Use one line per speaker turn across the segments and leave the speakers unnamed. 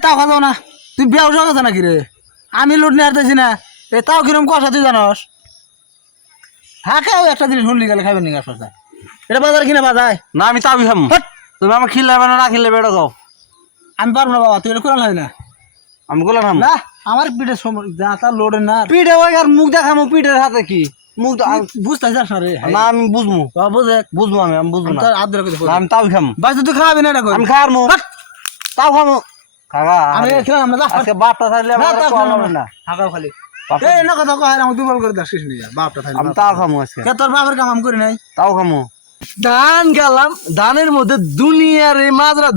তাও খাওয়া যাও না। তুই বিয়া উঠা কথা নাকি রে? আমি লুট নিয়ে আসতেছি না। এ তাও কিরম কষা তুই জানস? হ্যাঁ খাও একটা জিনিস শুনলি গেলে খাবেন নি গাছ এটা বাজার কিনে বাজায়?
না আমি তাবি খাম! তুমি আমার খিলে মানে না খিলে বেড়ে দাও।
আমি পারব না বাবা তুই এটা কোরআন হয় না।
আমি খাম।
না আমার পিঠে যা তা লোডে না।
পিঠে ওই আর মুখ দেখামো পিঠের হাতে কি? মুখ দে- আম-
বুঝতে চাস না রে
না আমি বুঝব
বাবা বুঝে।
বুঝব আমি আমি বুঝব না।
তোর আদ্র করে
না, আমি তাবি খাম।
বাস তুই খাওয়াবি না এটা
আমি খাওয়ার তাও খামো। খাবা
আমি খেলাম না
আজকে বাপটা থাকলে আমার
তা
খাওয়া
খেলাম
হবে
না।
না?
থাকাও খালি। এই না কথা কয় আমাকে দুর্বল করে দাস নিয়ে বাপটা থাকলে
আমি তাও খামো আজকে।
কে তোর বাপের কাম আমি করি নাই।
তাও খামো।
ধান গেলাম ধানের মধ্যে দুনিয়ার এই মাজরা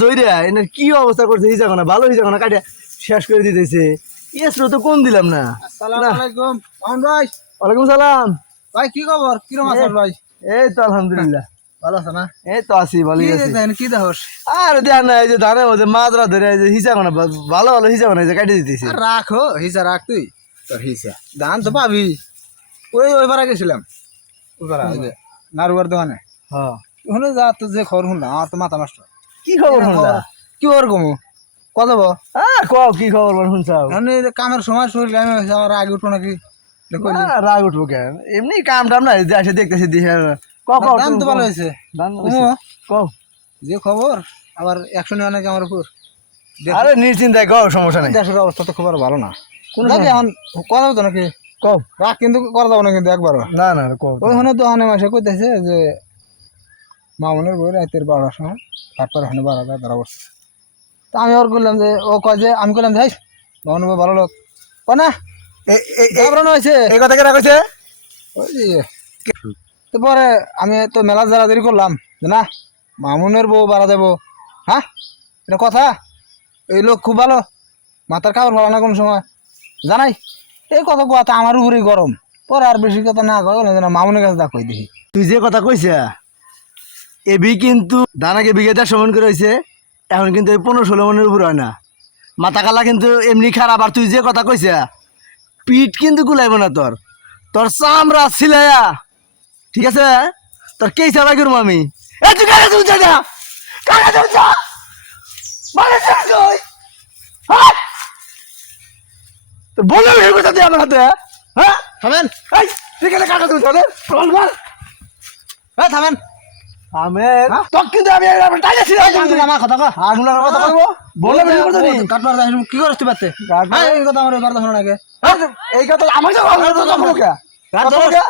এনার কি অবস্থা করছে হিসাব না ভালো হিসাব না কাটে শেষ করে দিতেছে। ইয়েসরো তো কম দিলাম না।
আসসালামু আলাইকুম। ভাই।
ওয়ালাইকুম সালাম।
ভাই কি খবর? কিরম আছেন ভাই?
এই তো আলহামদুলিল্লাহ।
ভালো আছে না?
এই তো আছি ভালো
কি
আছি।
কি দেখোস
আর দেখ না এই যে ধানের মধ্যে মাজরা ধরে এই যে হিসাব না ভালো ভালো হিসাব না এই যে কাটে দিতেছে।
রাখো হিসা রাখ তুই। তোর হিসা। ধান তো পাবি। ওই ওইবার গেছিলাম। ওইবার নারুয়ার দোকানে।
হ্যাঁ।
ওখানে যা তো যে খবর শুনলাম আমার তো মাথা নষ্ট।
কি খবর শুনলা?
কি ওর কমু? কত বো
আহ কও কি খবর বল শুনছাও
যে কামের সময় শরীর আমি আমার আগে উঠবো নাকি?
না, রাগ উঠবো কেন? এমনি কাম টাম না যে এসে দেখতেছি দেখে
তো ভালো হয়েছে।
কও।
যে খবর আবার একশো নিয়ে অনেকে আমার উপর। দেখ-
আরে নিশ্চিন্তায় কও সমস্যা নাই।
দেশের অবস্থা তো খুব আর ভালো না। এখন হতো নাকি?
কও।
কিন্তু করা যাব না কিন্তু একবারও।
না না কও।
ওইখানে তো হানে মাসে কইতেছে যে মামুনের বই রাতের বারোটার সময় তারপর হানে বারো হাজার ধরা পড়ছে তা আমি ওর করলাম যে ও কয় যে আমি করলাম যাই মামুনের বই ভালো লোক। ও না
এ- এ- এ-
হয়েছে।
এই কথা কেনা কইছে
ওই পরে আমি তো মেলা জারাজারি করলাম না, মামুনের বউ বাড়া দেবো। হ্যাঁ এটা কথা? এই লোক খুব ভালো। মাথার কাপড় ভালো না কোনো সময়? জানাই? এই কথা কথা আমার উপরেই গরম। পরে আর বেশি কথা না কয় না, মামুনের কাছে দা কই দেখি।
তুই যে কথা কইছে, এবি কিন্তু দানাকে বিঘে দেড়শো মন করে হয়েছে এখন কিন্তু এই পনেরো ষোলো মনের উপর হয় না। মাথা কালা কিন্তু এমনি খারাপ, আর তুই যে কথা কইছে, পিঠ কিন্তু গুলাইব না তোর। তোর চামড়া ছিলাইয়া ঠিক আছে? তোর কে চালাই করব আমি? এ তুই কাকে তুলছে না কাকে তুলছ? মানে তুই? হ্যাঁ? বলে আমার হাতে হ্যাঁ?
থামেন।
এই তুই কেন কাকা তুলছ রে? প্রমাণ কর
হ্যাঁ থামেন।
আমি তোর কিন্তু আমি
আমার কথা কয়
কথা বলব বলে বেশি করতে নি?
কাটবার যাই কি করছ তুই হ্যাঁ এই কথা আমার এবার শোনা নাকি
এই কথা আমার তো কথা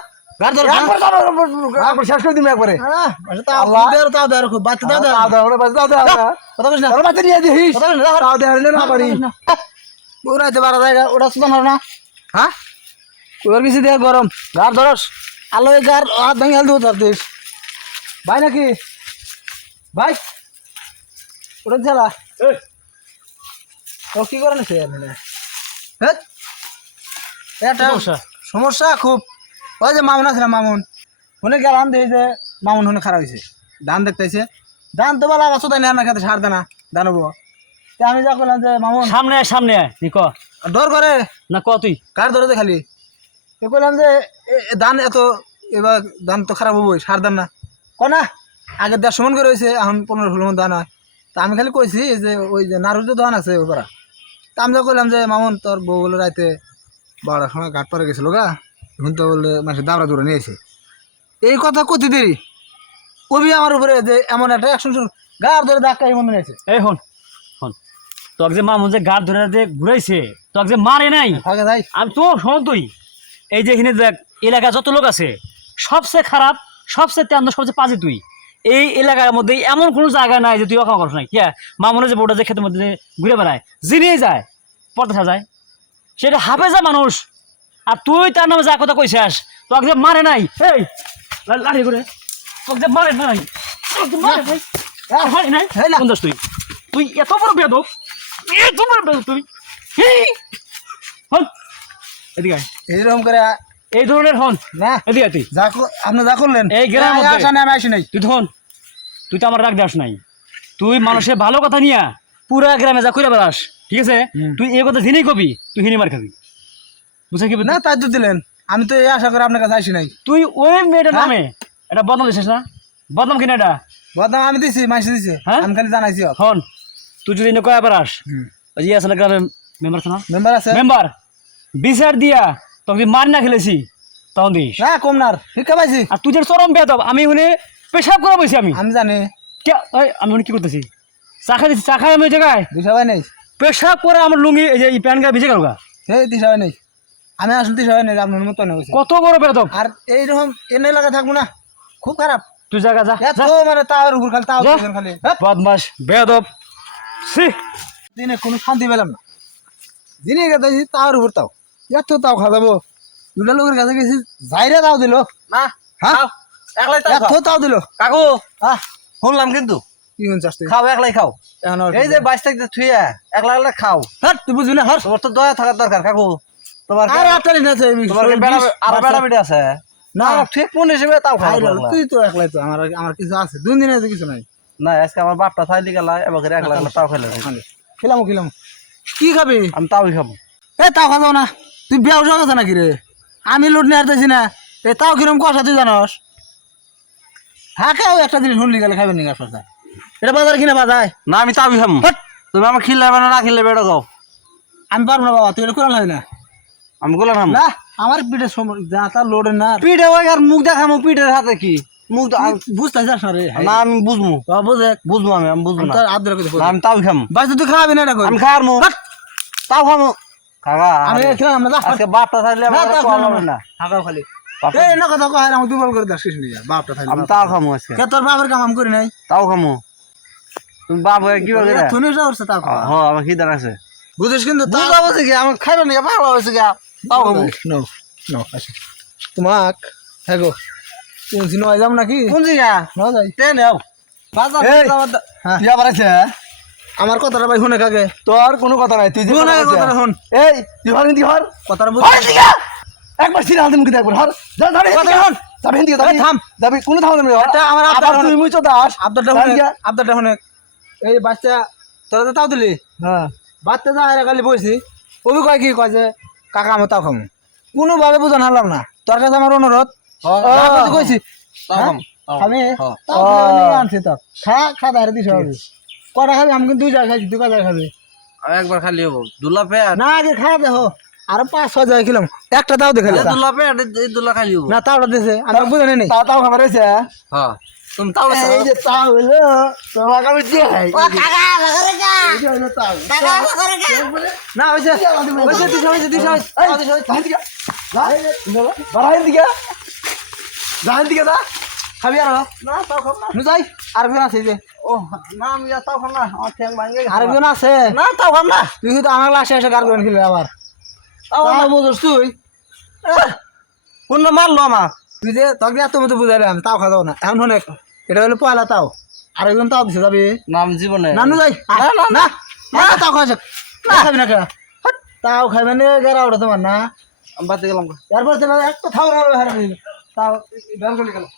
শেষ করে দিবি একবারে।
হ্যাঁ?
হলে
হলো হ্যাঁ গরম। গার ধরস। আলো গার হাত ভেঙে হেলতে হতো দিস। ভাই নাকি? ভাই? ওটা চালা। ও কি করে নিছে হ্যাঁ? এটা সমস্যা খুব ওই যে মামুন আছে না মামুন? শুনে গেলাম দেখি যে মামুন শুনে খারাপ হয়েছে ধান দেখতেছে। ধান তো বলা আছো তাই না খেতে সার দেনা দানবো তা আমি যা করলাম যে মামুন
সামনে আয়, সামনে আয়, তুই ক।
ডর করে।
না ক তুই?
কার ধরে দে খালি? তো কইলাম যে ধান এত এবার ধান তো খারাপ হবই সার দান না। ক না আগে দেড়শো মন করে হয়েছে এখন পনেরো ষোলো মন ধান হয়। তা আমি খালি কইছি যে ওই যে নারুর যে ধান আছে ওপরা তা আমি যা কইলাম যে মামুন তোর বউ বলে রাইতে বারোটার সময় ঘাট পারে গেছিল গা। এখন তো বলে মানুষের দাবড়া দূরে নিয়েছে এই কথা কতি দেরি। কবি আমার উপরে যে এমন একটা অ্যাকশন শুরু গার ধরে ধাক্কা এই মনে নিয়েছে
এই হন হন। তোক যে মামুন যে গাড় ধরে যে ঘুরাইছে তোক যে মারে নাই
আগে যাই।
আমি তো শোন তুই। এই যে এখানে দেখ এলাকা যত লোক আছে সবচেয়ে খারাপ সবচেয়ে তেমন সবচেয়ে পাজি তুই। এই এলাকার মধ্যে এমন কোনো জায়গা নাই যে তুই অকাম করছ নাই। কিয়া? মামুনের যে বোর্ডা যে ক্ষেতের মধ্যে ঘুরে বেড়ায় জিনিয়ে যায় পড়তে যায় সেটা হাফে যায় মানুষ। আর তুই তার নামে যা কথা কইছিস তোকে যে মারে নাই এই লা- লাঠি করে তোকে যে মারে নাই তোকে যে মারে নাই আর হয় নাই। কোন দোষ তুই? তুই এত বড় বেদক এত বড় বেদক তুই। হন। এদিকে
করে
এই ধরনের হন।
না।
এদিকে তুই।
যা আপনি যা করলেন।
এই
আসা আমি আসি নাই
তুই ধন তুই তো আমার রাগ দাস নাই। তুই মানুষের ভালো কথা নিয়া পুরা গ্রামে যা করে বেড়াস ঠিক আছে? তুই এই কথা জেনেই কবি তুই হিনি মার খাবি। বুঝা কি
না তাই তো দিলেন। আমি তো এই আশা করে আপনার কাছে আসি নাই।
তুই ওই মেয়েটার
হ্যাঁ?
নামে এটা বদনাম দিছিস না? বদনাম কিনা এটা?
বদনাম আমি দিছি মাইসে দিছে।
হ্যাঁ?
আমি খালি জানাইছি।
হন তুই যদি কয়া বেড়াস
হুম।
ওই আছে না গ্রামের মেম্বার আছে না?
মেম্বার আছে।
মেম্বার বিচার দিয়া যদি মার না খেলেছি তখন দিস।
না কম না। শিক্ষা পাইছি।
আর তুই যে চরম বেদব আমি উনি পেশাব করে বসি আমি।
আমি জানি।
আমি উনি কি করতেছি? চা খাই দিচ্ছি চা খাই আমি ওই জায়গায়?
দিশা ভাই নেই।
পেশাব করে আমার লুঙ্গি এই যে এই প্যান্ট গায়ে ভিজে গেল গা।
হে দিশা ভাই নেই। আমি আসলে ভাই নেই আপনার মতো না
কত বড় বেদব?
আর এইরকম এনে লাগা থাকব না খুব খারাপ।
তুই জায়গা যা
এত মানে তাওয়ার উপর খালি তাও
যা।
দিবেন খালি হ্যাঁ?
বদমাস বেদব। সি
দিনে কোনো শান্তি পেলাম না। দিনে গেছে তাওয়ার উপর তাও। এত তাও খাওয়াবো দুটা লোকের কাছে গেছি যাইরে তাও দিল।
না
হ্যাঁ?
একলাই তাও
তাও দিল।
কাকু
আহ।
শুনলাম কিন্তু। খাও একলাই খাও।
এখন
এই যে বাইশ তারিখ থুইয়া একলা একলা খাও।
হ্যাঁ তুই বুঝবি না হট
তোমার তো দয়া থাকার দরকার কাকু। তোমার
আর একটা দিন আছে
তোমার বেড়া আর
বাচ্চা।
বেড়া আছে?
না।
না ঠিক কোন হিসেবে তাও একলা।
তুই তো একলাই তো আমার আমার কিছু আছে। দুই দিনে তো কিছু নাই।
না আজকে আমার বাপটা চাইলি গেল এবার একলা একলা তাও খেলে
খেলাম খেলাম। কি খাবি?
আমি তাওই খাব।
এ তাও খাব না। তুই বিয়া উঠা কথা নাকি রে? আমি লুট নিয়ে আসতেছি না। এ তাও কিরম কষা তুই জানস? হ্যাঁ খাও একটা দিন শুনলি গেলে খাবেন নি গাছ এটা বাজার কিনে বাজায়?
না আমি তাওই খাব। তুমি আমার খিলে মানে না খিলে বেড়ে যাও
আমি পারব না বাবা তুই এটা কোরআন না।
আমি গুলো খাব
না আমার পিঠে সময় যা তা লোডে না।
পিঠে ওই আর মুখ দেখামো পিঠের হাতে কি? মুখ
বুঝতে চাস না রে
না আমি বুঝব
বুঝে।
বুঝব আমি আমি বুঝব না।
আদ্র
না, আমি তাওই খাব
বাস তুই খাওয়াবি না কই
আমি
হট।
তাও খাব কাকা
আমি খেলাম না
আজকে বাপটা থাকলে আমার
তাও না। খালি। এই না কথা কয় আমি দুর্বল করে দাস কিছু নিয়ে বাপটা
আমি তাও খামো আজকে।
কে তোর বাবার কাম আমি করি নাই।
তাও খামো। তুমি বাপ হয়ে কি করে
তুই যা তাও খাওয়া।
হ্যাঁ আমার খিদে আছে।
বুঝিস কিন্তু তাও
বুঝা বলছে কি? আমার খাইবে না ভালো হয়েছে কি?
নো নো তোমাক হ্যাঁ গো। কোন যাম নাকি?
কোন জায়গা
না যাই।
ট্রেন যাও বাজার
হ্যাঁ।
তুই আবার
আমার কথাটা ভাই শুনে কাকে?
তোর কোনো কথা নাই তুই
শুন। কথাটা শুন।
এই তুই হর হিন্দি হর।
কথাটা বুঝ
একবার সিনা হাতে মুখে একবার হর। যা যাবি
কথা
হিন্দি
শোন।
যাবি হিন্দি যাবি
থাম।
যাবি কোনো থাম না
এটা আমার আবদার।
তুই মুচো দাস।
আবদারটা
হর
শুনে। আবদারটা শুনে এই বাচ্চা তোরা তো তাও দিলি?
হ্যাঁ।
বাচ্চা যা খালি বসি ওবি কয় কি কয় যে কাকা আমি তাও খামো কোনোভাবে বুঝান হারলাম না। তোর কাছে আমার অনুরোধ কইছি নিয়ে আনছি তো খা খা তাহলে দিস কটা খাবি আমি কিন্তু দুই জায়গায় খাইছি তুই কটা খাবি।
আমি একবার খালি হব। দুলা পেট
না আগে খা দেখো আরও পাঁচ ছয় জায়গায় খেলাম একটা তাও দেখালে
দুলা এই দুলা খালি
না তাওটা দিছে। আমি বুঝে নেই
তাও তাও খাবার হয়েছে
হ্যাঁ তুমি তাও
এই যে তাও তোমাকে আমি দিয়ে খাই। এই যে তাও।
না
এই, যা হিন্দি যা।
খাবি আর
না তাও খাব না।
নু যাই আরেকজন আছে যে।
ও না আমি তাও খাব না। আমার ঠ্যাং ভাঙে গেছে।
আরেকজন আছে
না তাও খাব না।
তুই তো আমার লাশে এসে গার খেলে আবার। তাও বুঝস তুই।
কোন মারলো আমার?
তুই যে তোকে এত মতো বুঝাইলাম তাও খাওয়া যাব না। এখন শোনে এটা হলো পয়লা তাও। আরেকজন তাও দিছে যাবি।
নাম জীবনে।
নানু যাই না না তাও খাওয়া না। খাবি না কেনা? তাও খাই মানে গেরা ওটা তোমার না?
আমি বাড়িতে গেলাম
এরপর না তাও বের করে গেলাম